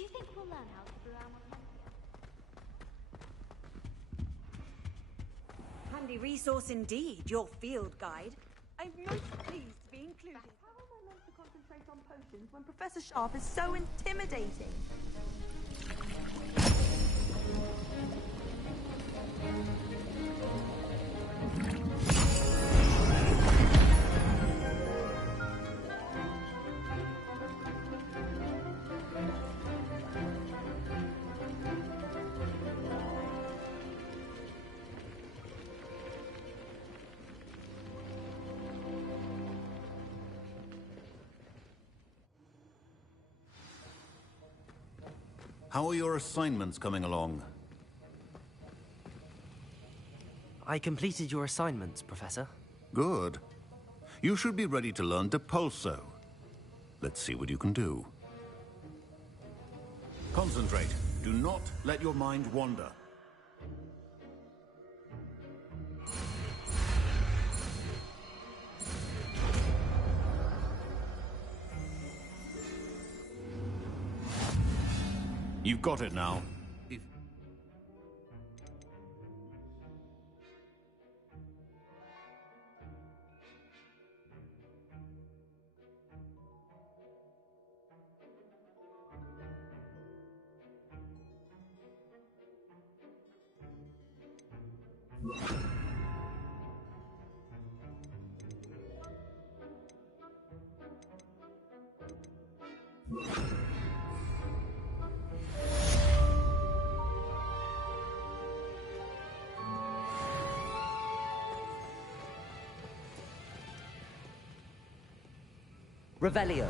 Do you think we'll learn how to brew our own? Handy resource indeed, your field guide. I'm most pleased to be included. How am I meant to concentrate on potions when Professor Sharp is so intimidating? How are your assignments coming along? I completed your assignments, Professor. Good. You should be ready to learn Depulso. Let's see what you can do. Concentrate. Do not let your mind wander. You've got it now. Revelio.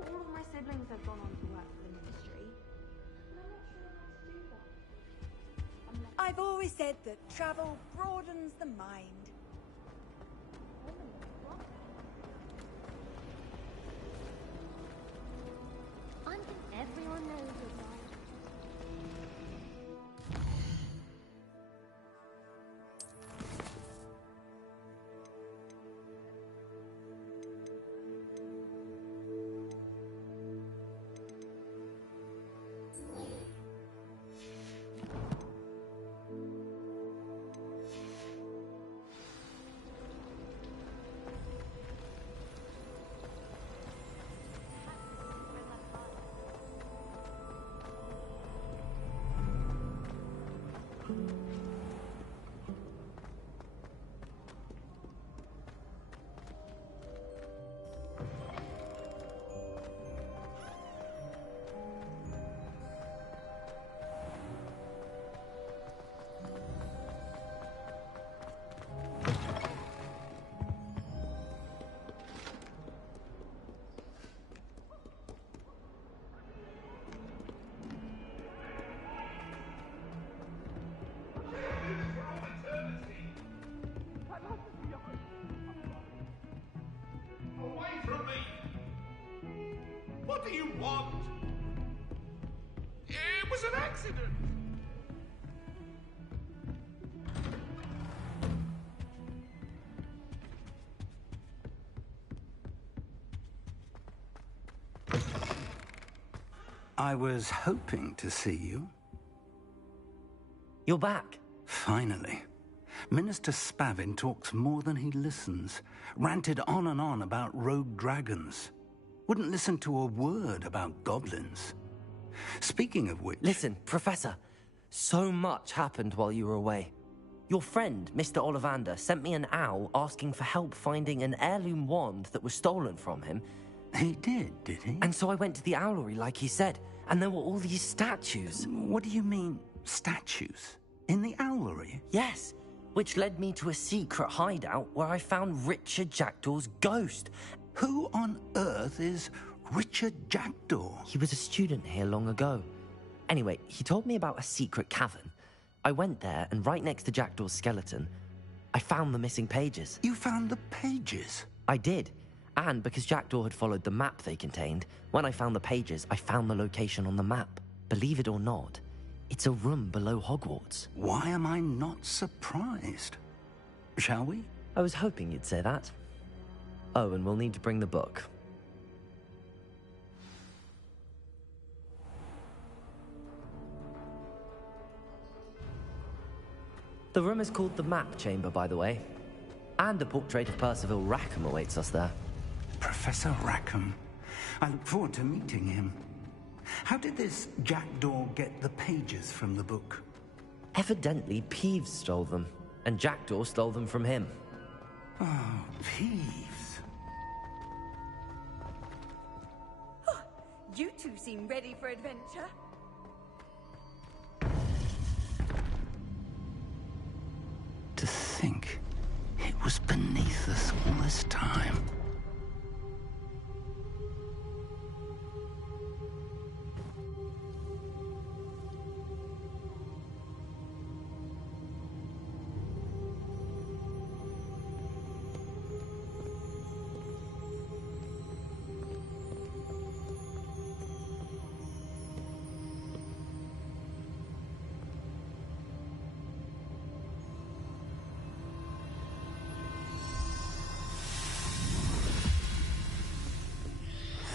All of my siblings have gone on to work for the ministry. And I'm not sure how to do that. I've always said that travel broadens the mind. I think everyone knows it, right? wand. It was an accident. I was hoping to see you. You're back. Finally. Minister Spavin talks more than he listens. Ranted on and on about rogue dragons. Wouldn't listen to a word about goblins. Speaking of which... Listen, Professor. So much happened while you were away. Your friend, Mr. Ollivander, sent me an owl asking for help finding an heirloom wand that was stolen from him. He did he? And so I went to the owlery like he said, and there were all these statues. What do you mean, statues? In the owlery? Yes, which led me to a secret hideout where I found Richard Jackdaw's ghost. Who on earth is Richard Jackdaw? He was a student here long ago. Anyway, he told me about a secret cavern. I went there, and right next to Jackdaw's skeleton, I found the missing pages. You found the pages? I did. And because Jackdaw had followed the map they contained, when I found the pages, I found the location on the map. Believe it or not, it's a room below Hogwarts. Why am I not surprised? Shall we? I was hoping you'd say that. Oh, and we'll need to bring the book. The room is called the Map Chamber, by the way. And a portrait of Percival Rackham awaits us there. Professor Rackham. I look forward to meeting him. How did this Jackdaw get the pages from the book? Evidently, Peeves stole them, and Jackdaw stole them from him. Oh, Peeves. Oh, you two seem ready for adventure. To think it was beneath us all this time.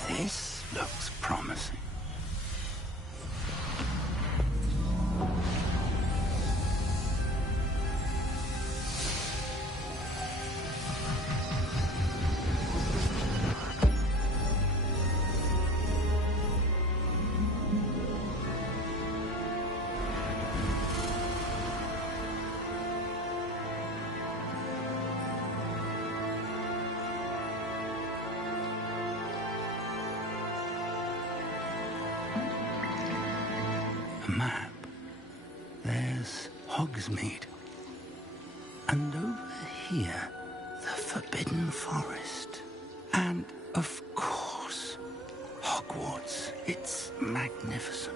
This looks promising. Map. There's Hogsmeade. And over here, the Forbidden Forest. And, of course, Hogwarts. It's magnificent.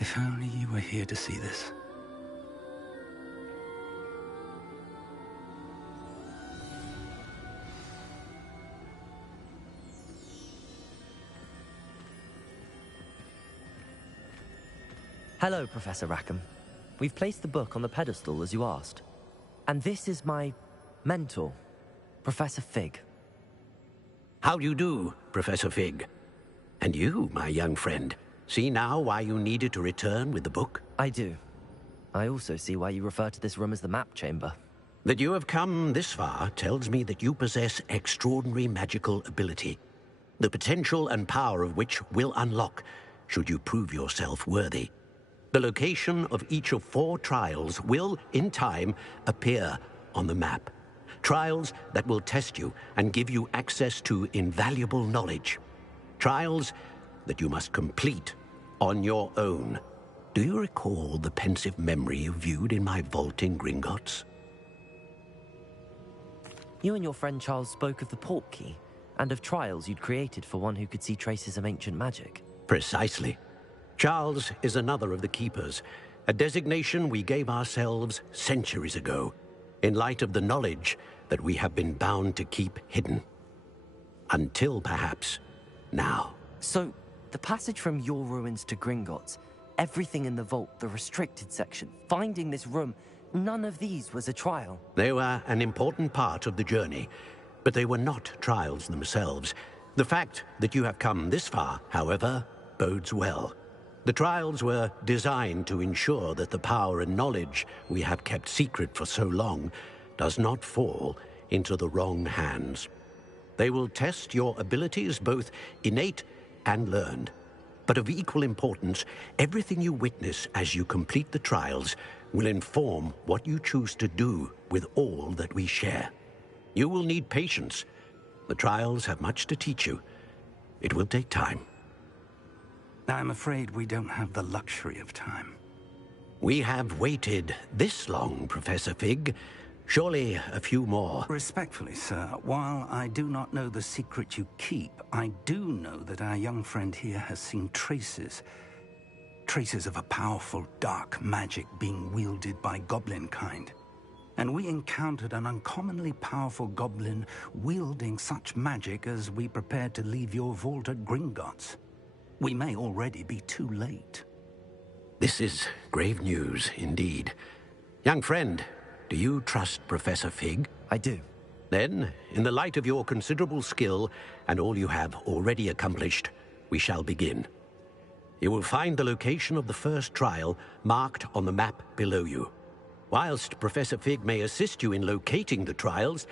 If only you were here to see this. Hello, Professor Rackham. We've placed the book on the pedestal as you asked. And this is my mentor, Professor Fig. How do you do, Professor Fig? And you, my young friend, see now why you needed to return with the book? I do. I also see why you refer to this room as the Map Chamber. That you have come this far tells me that you possess extraordinary magical ability, the potential and power of which will unlock, should you prove yourself worthy. The location of each of 4 trials will, in time, appear on the map. Trials that will test you and give you access to invaluable knowledge. Trials that you must complete on your own. Do you recall the pensive memory you viewed in my vault in Gringotts? You and your friend Charles spoke of the Portkey and of trials you'd created for one who could see traces of ancient magic. Precisely. Charles is another of the Keepers, a designation we gave ourselves centuries ago, in light of the knowledge that we have been bound to keep hidden. Until, perhaps, now. So, the passage from your ruins to Gringotts, everything in the vault, the restricted section, finding this room, none of these was a trial. They were an important part of the journey, but they were not trials themselves. The fact that you have come this far, however, bodes well. The trials were designed to ensure that the power and knowledge we have kept secret for so long does not fall into the wrong hands. They will test your abilities, both innate and learned. But of equal importance, everything you witness as you complete the trials will inform what you choose to do with all that we share. You will need patience. The trials have much to teach you. It will take time. I'm afraid we don't have the luxury of time. We have waited this long, Professor Fig. Surely a few more. Respectfully, sir, while I do not know the secret you keep, I do know that our young friend here has seen traces of a powerful dark magic being wielded by goblin kind. And we encountered an uncommonly powerful goblin wielding such magic as we prepared to leave your vault at Gringotts. We may already be too late. This is grave news, indeed. Young friend, do you trust Professor Fig? I do. Then, in the light of your considerable skill and all you have already accomplished, we shall begin. You will find the location of the first trial marked on the map below you. Whilst Professor Fig may assist you in locating the trials,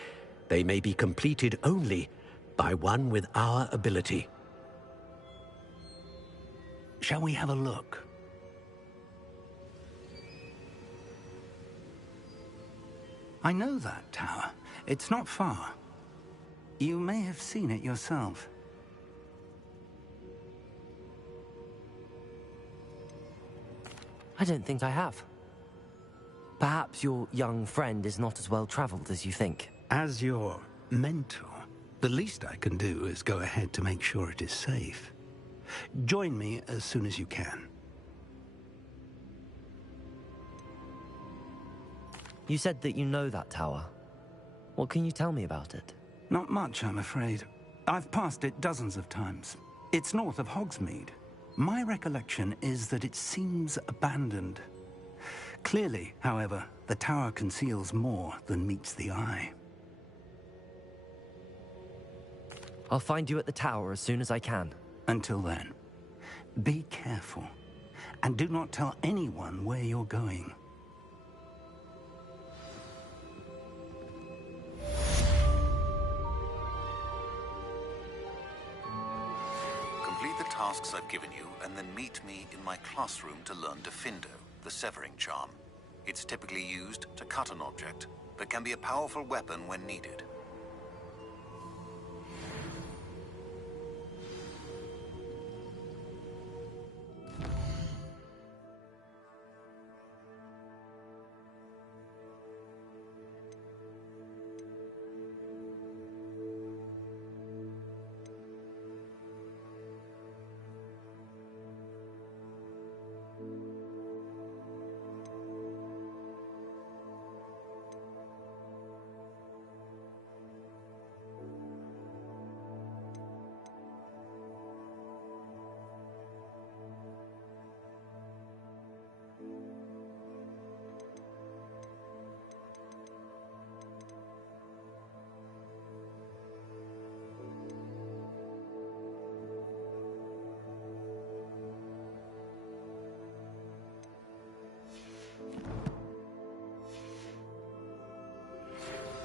they may be completed only by one with our ability. Shall we have a look? I know that tower. It's not far. You may have seen it yourself. I don't think I have. Perhaps your young friend is not as well traveled as you think. As your mentor, the least I can do is go ahead to make sure it is safe. Join me as soon as you can. You said that you know that tower. What can you tell me about it? Not much, I'm afraid. I've passed it dozens of times. It's north of Hogsmeade. My recollection is that it seems abandoned. Clearly, however, the tower conceals more than meets the eye. I'll find you at the tower as soon as I can. Until then, be careful, and do not tell anyone where you're going. Complete the tasks I've given you, and then meet me in my classroom to learn Defindo, the severing charm. It's typically used to cut an object, but can be a powerful weapon when needed.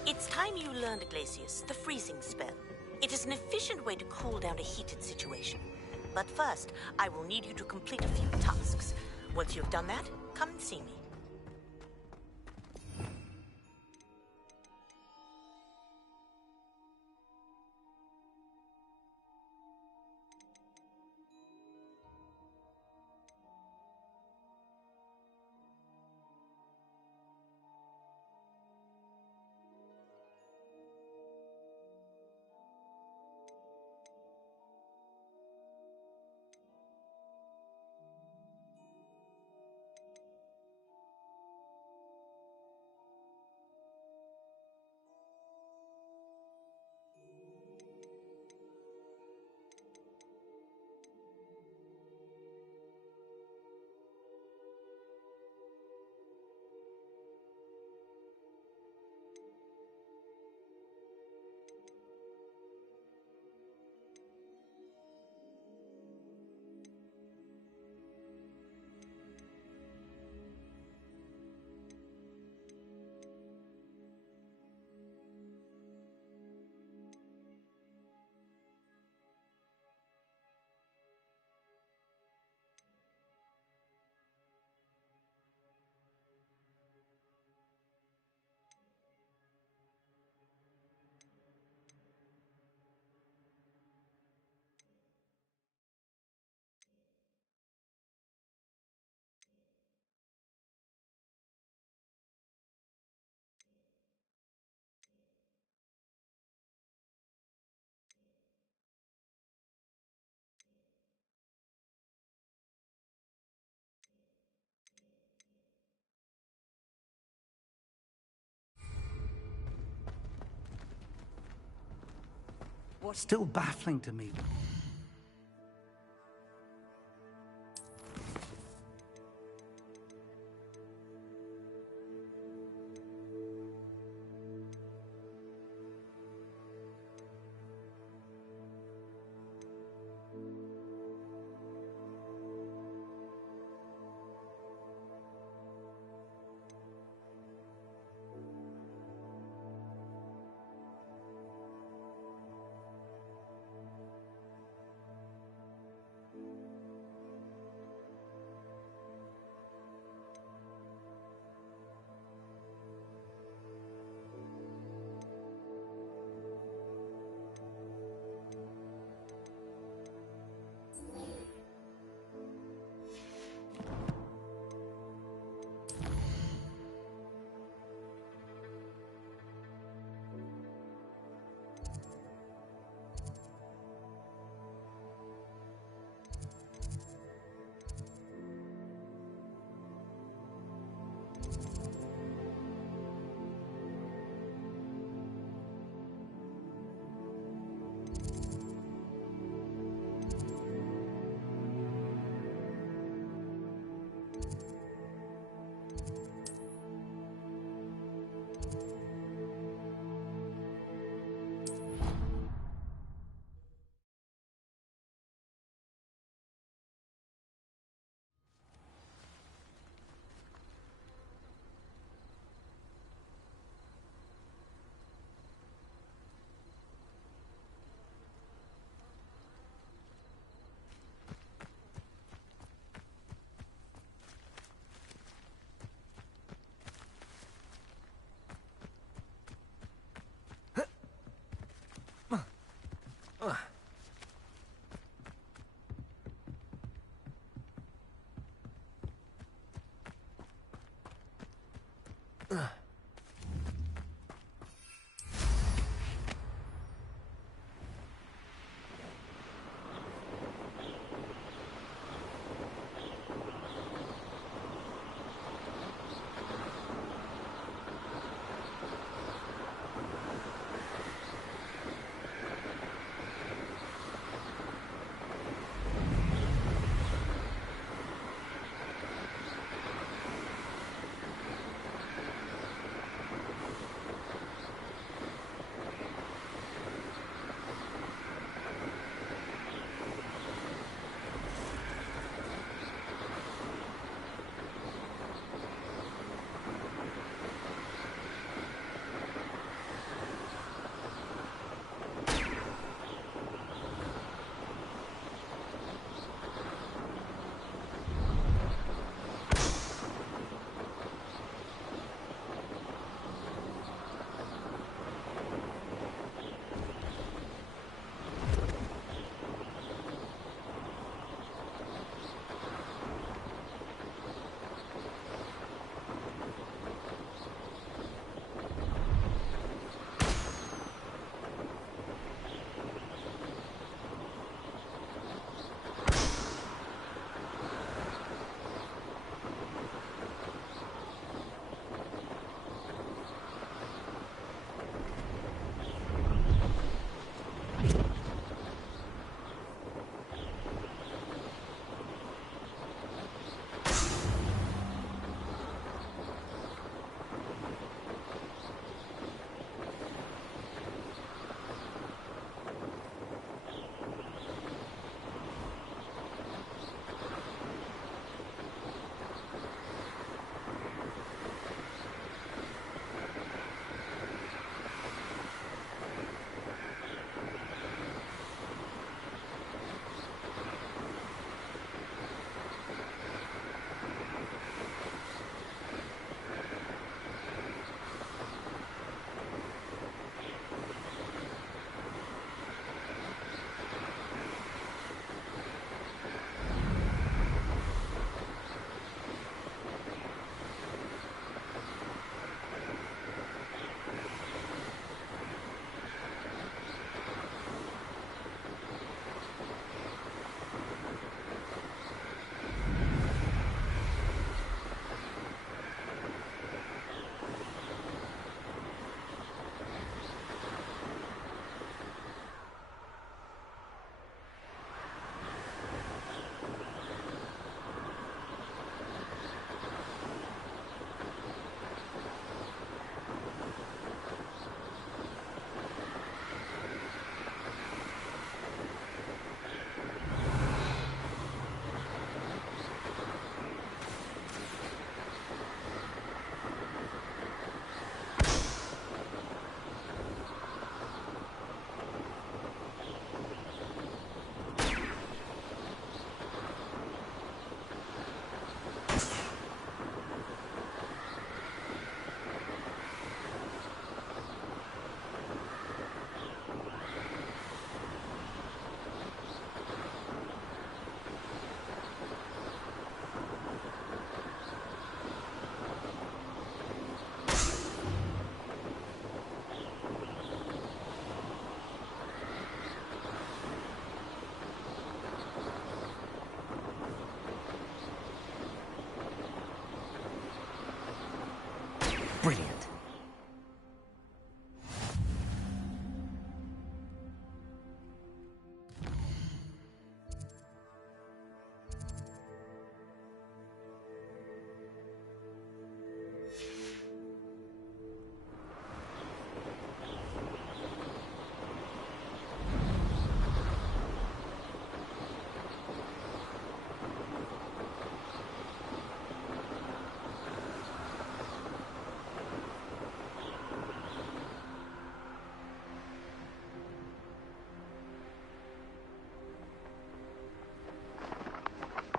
It's time you learned, Glacius, the freezing spell. It is an efficient way to cool down a heated situation. But first, I will need you to complete a few tasks. Once you've done that, come and see me. Still baffling to me.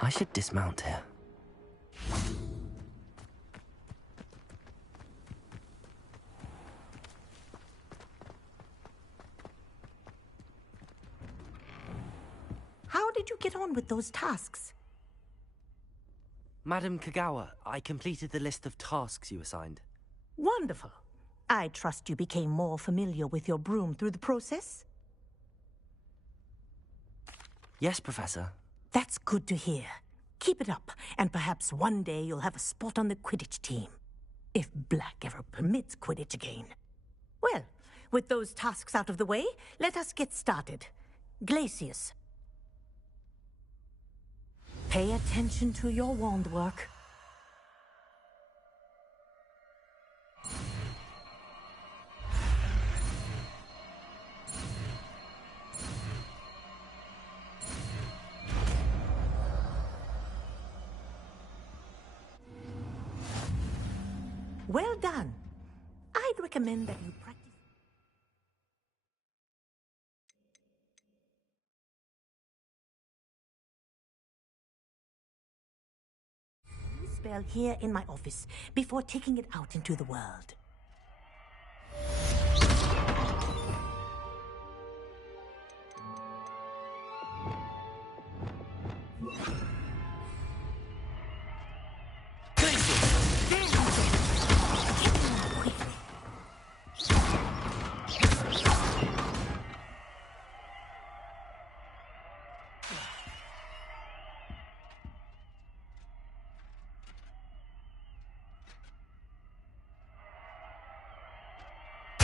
I should dismount here. How did you get on with those tasks? Madam Kagawa, I completed the list of tasks you assigned. Wonderful. I trust you became more familiar with your broom through the process? Yes, Professor. That's good to hear. Keep it up, and perhaps one day you'll have a spot on the Quidditch team. If Black ever permits Quidditch again. Well, with those tasks out of the way, let us get started. Glacius. Pay attention to your wand work. Well done. I'd recommend that you practice. Spell here in my office before taking it out into the world.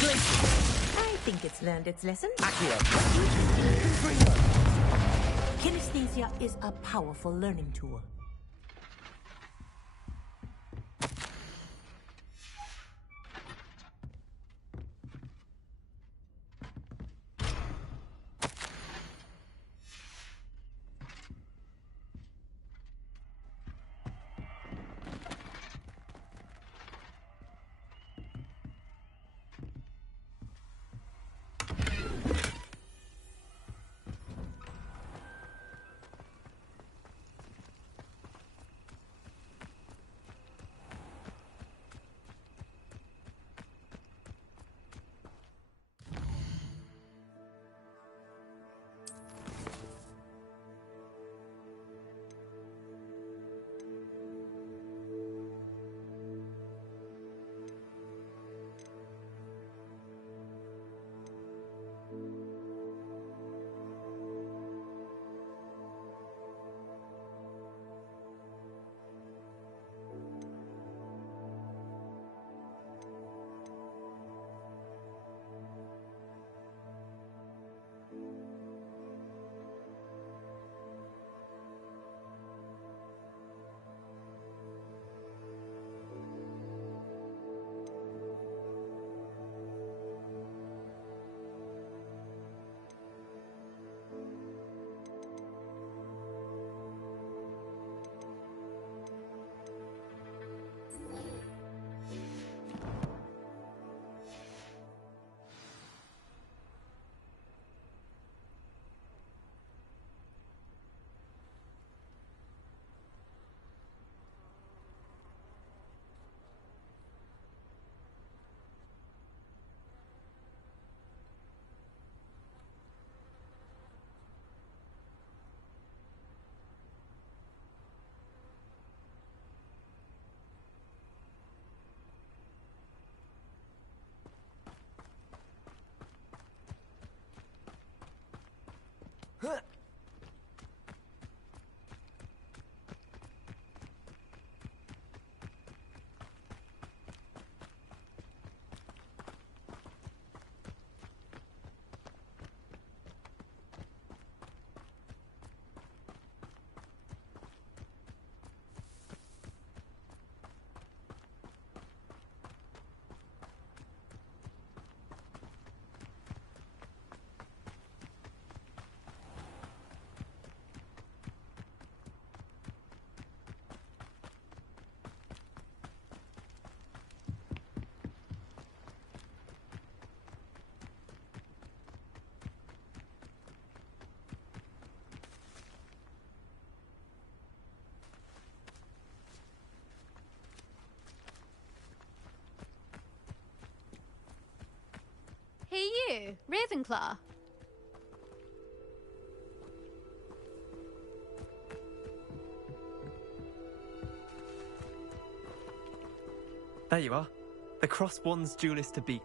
I think it's learned its lesson. Accio. Kinesthesia is a powerful learning tool. Ravenclaw. There you are. The Cross Wands duelist to beat.